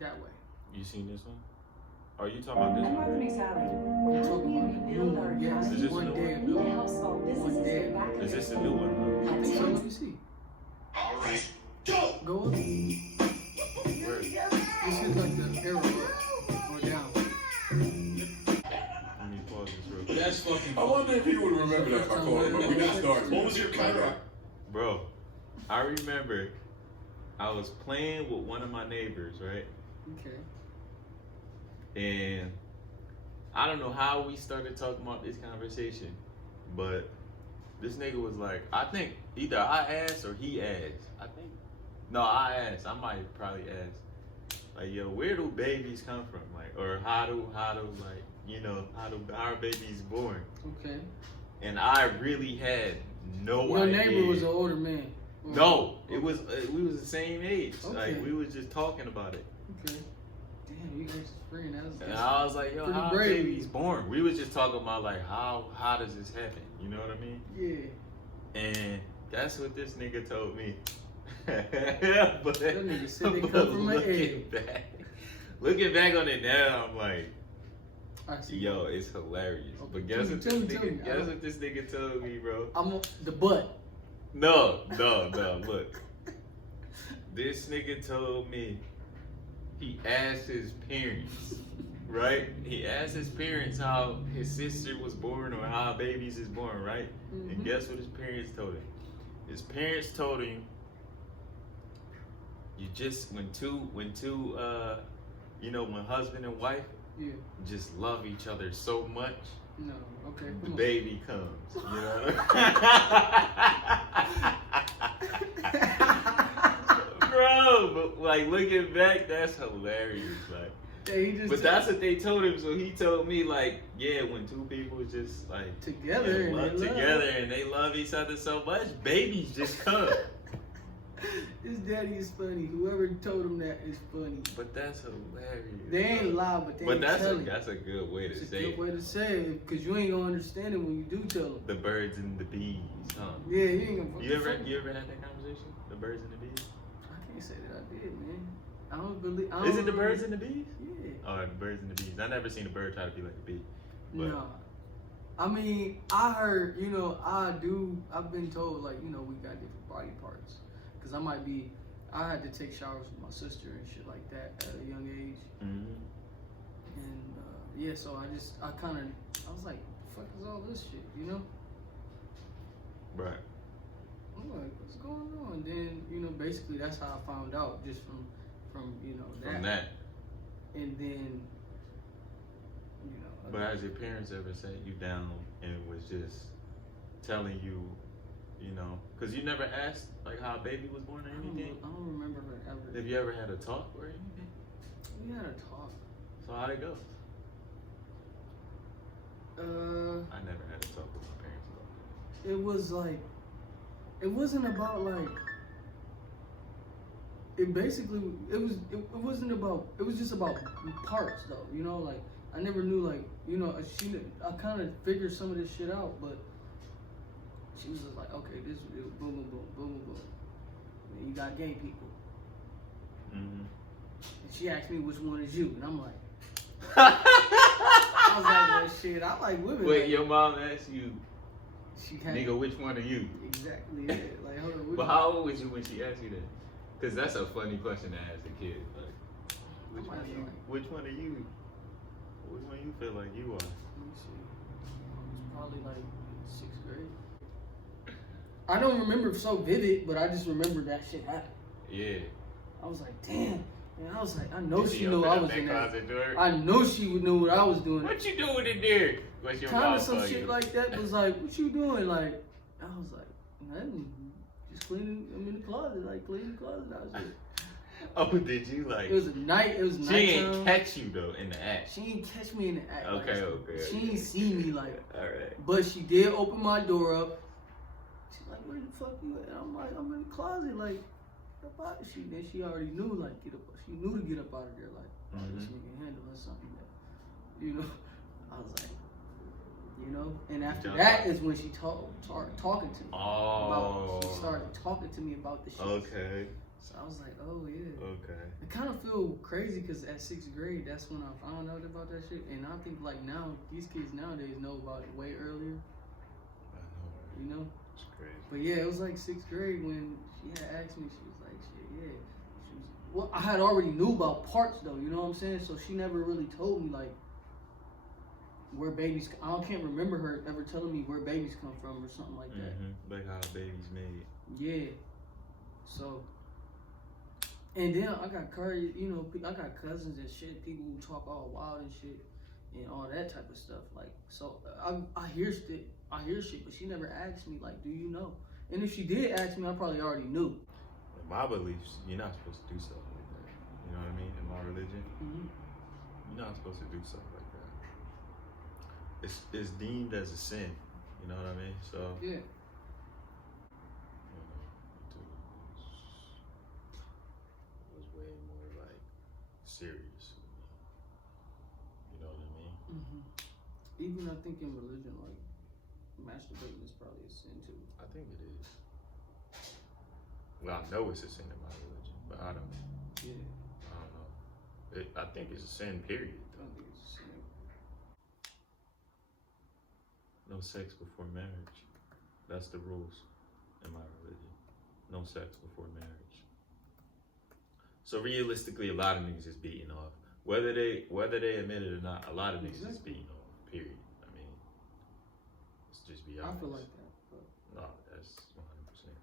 that way. You seen this one? Are you talking about this one? Marketing salary. I'm talking about the new one. Yes, Is this one the new day one? Need to ago. help small One businesses day get ago. back. Is this the new one? I think so. Let me see. All right, go! Go up. Where? This is like the arrow up or down. Let me pause this real quick. That's fucking. I wonder if you would remember that if I called him, but we got started. What was your camera? Bro, I remember I was playing with one of my neighbors, right? Okay. And I don't know how we started talking about this conversation, but this nigga was like, I think either I asked or he asked. No, I asked. I might probably ask. Like, yo, where do babies come from? Like, or how do like, you know, how are babies born? Okay. And I really had no Your idea. neighbor was an older man. No, it was we was the same age. Okay. Like we was just talking about it. Okay. Damn, you guys is free. And I was like, yo, pretty how are brave. babies born? We was just talking about like how does this happen? You know what I mean? Yeah. And that's what this nigga told me. but That nigga said they come from an egg. Looking back on it now, I'm like, I see. yo, it's hilarious. Okay, But guess what tell me. guess what this nigga told me, bro? I'm on the butt. No, look. This nigga told me he asked his parents, right? He asked his parents how his sister was born or how babies is born, right? And guess what his parents told him? His parents told him, you just, when husband and wife Yeah. just love each other so much, No. Okay. the Come on. baby comes, you know? Bro, but like looking back, that's hilarious. Like, Yeah, he just but that's what they told him. So he told me like, yeah, when two people just like together and they love. together and they love each other so much, babies just come. His daddy is funny. Whoever told him that is funny. But that's hilarious. They ain't loud, but they But ain't telling. that's a good way to It's a say good it. way to say it, because you ain't gonna understand it when you do tell them. The birds and the bees, huh? Yeah, you ain't gonna. You ever had that conversation? The birds and the bees? I can't say that I did, man. I don't believe. Is it the birds and the bees? Yeah. Oh, the birds and the bees. I never seen a bird try to be like a bee. But No. I mean, I heard, I've been told, like, we got different body parts. Because I had to take showers with my sister and shit like that at a young age. Mhm. And, yeah, so I was like, the fuck is all this shit, you know? Right. I'm like, what's going on? Then, basically that's how I found out, just from that. From that. And then, But has your parents ever sat you down and was just telling you, because you never asked like how a baby was born or anything? I don't remember her ever. Have you ever had a talk or anything? We had a talk. So how'd it go? I never had a talk with my parents about It was like, it wasn't about like, it wasn't about, it was just about parts though, like, I never knew like, I kind of figured some of this shit out, but she was just like, okay, this is boom, boom, boom, boom, boom, boom. And you got gay people. Mm-hmm. And she asked me which one is you, and I'm like, I was like, well, shit, I like women. Wait, like, your mom asked you, she had, nigga, which one are you? exactly, yeah. Like, hold on, But how old was you when she asked you that? Because that's a funny question to ask a kid. Like, which one are you? Which one are you? Which one you feel like you are? Let me see. I was probably like 6th grade. I don't remember so vivid, but I just remember that shit happened. Yeah. I was like, damn. And I was like, I know Did she knew I open was up in that there. closet door? I know she would know what I was doing. What you doing in there? What's your Kind mom of some for shit you? like that was like, what you doing? Like, I was like, nothing. Just cleaning. I'm in the closet, like cleaning the closet. I was like, Oh, did you like? it was a night. It was She nighttime. ain't catch you though in the act. She didn't catch me in the act. Okay, like, okay. She didn't see me like. All right. But she did open my door up. She's like, where the fuck you at? And I'm like, I'm in the closet, like, get up out of she. Then she already knew, like, she knew to get up out of there, like, oh, this nigga handling something that, I was like, and after that is when she started talking to me. Oh. She started talking to me about the shit. Okay. So I was like, oh yeah. Okay. I kind of feel crazy because at 6th grade, that's when I found out about that shit. And I think like now, these kids nowadays know about it way earlier. I know, right? You know? It's crazy. But yeah, it was like 6th grade when she had asked me, she was like, shit, yeah. She was, well, I had already knew about parts though, you know what I'm saying? So she never really told me like where babies, I can't remember her ever telling me where babies come from or something like that. Like how babies made. Yeah. So, and then I got courage, you know, I got cousins and shit, people who talk all wild and shit and all that type of stuff. Like, so I hear shit, but she never asked me, like, do you know? And if she did ask me, I probably already knew. In my beliefs, you're not supposed to do stuff like that. You know what I mean? In my religion, you're not supposed to do stuff like that. It's deemed as a sin. You know what I mean? So Yeah. Was way more like serious with me. You know what I mean? Even I think in religion, like masturbating is probably a sin too. I think it is. Well, I know it's a sin in my religion, but I don't. Yeah. I don't know. I think it's a sin. Period. I don't think it's a sin. No sex before marriage. That's the rules in my religion. No sex before marriage. So realistically, a lot of niggas is beating off. Whether they admit it or not, a lot of niggas is beating off. Period. I mean, let's just be honest. I feel like that. But No, that's 100%.